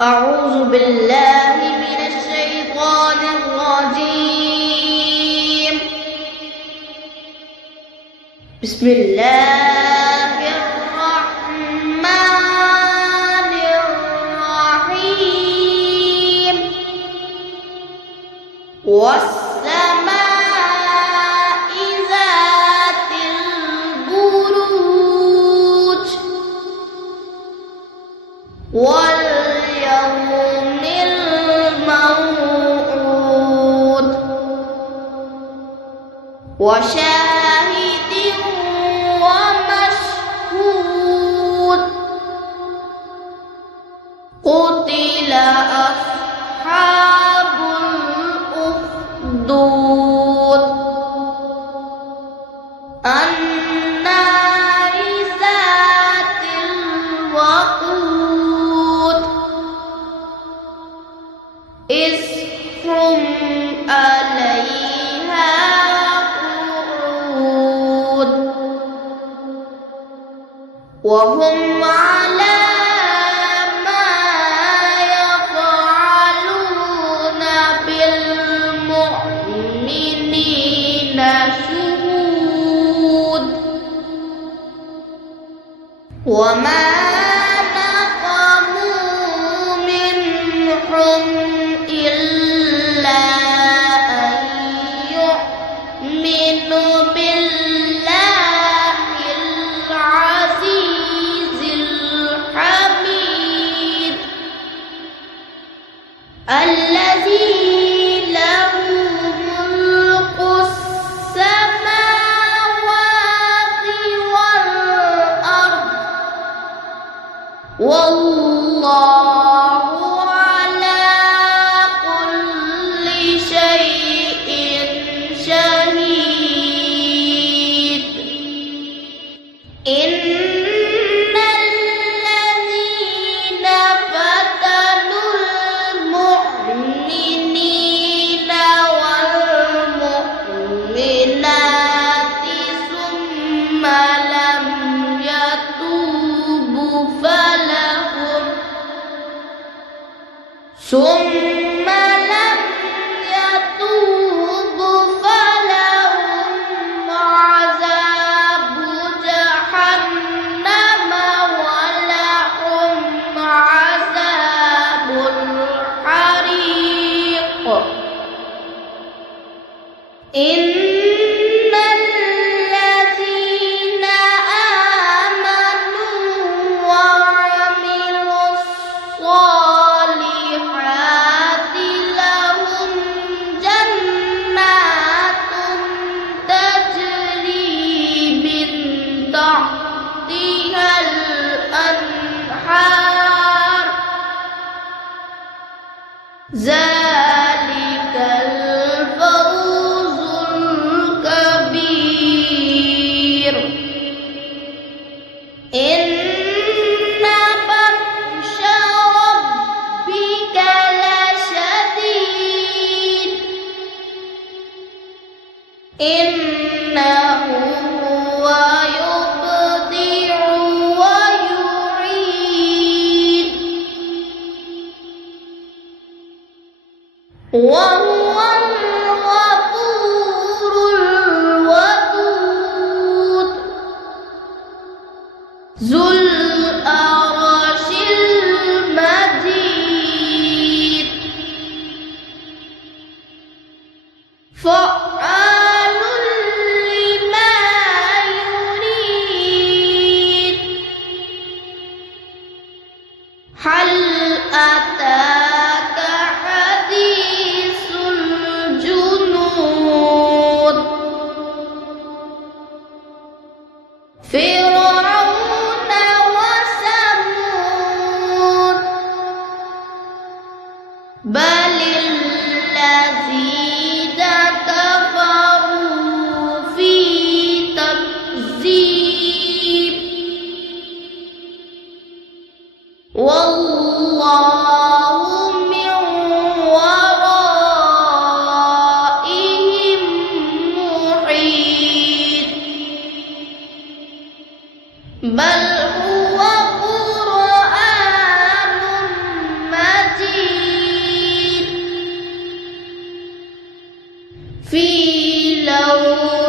أعوذ بالله من الشيطان الرجيم. بسم الله الرحمن الرحيم. والسماء ذات البروج واليوم الموعود وشاهد ومشهود. قتل أصحاب الأخدود النار ذات الوقود إذ هم عليها قعود وهم على ما يفعلون بالمؤمنين شهود. وما نقموا منهم إلا أن يؤمنوا بالله العزيز الحميد الذي له ملك السماوات والأرض والله على كل شيء شهيد. إن الذين فتنوا المؤمنين والمؤمنات ثم لم يتوبوا فلهم عذاب جهنم ولهم عذاب الحريق. إن الذين آمنوا وعملوا الصالحات لهم جنات تجري من تحتها الأنهار ذلك الفوز الكبير. إن بطش ربك لشديد إنه هو يبدع ويعيد وهو الغفور الودود ذو العرش المجيد فعال لما يريد. هل أتاك حديث الجنود فرعون وثمود بل الذين كفروا في تكذيب والله لو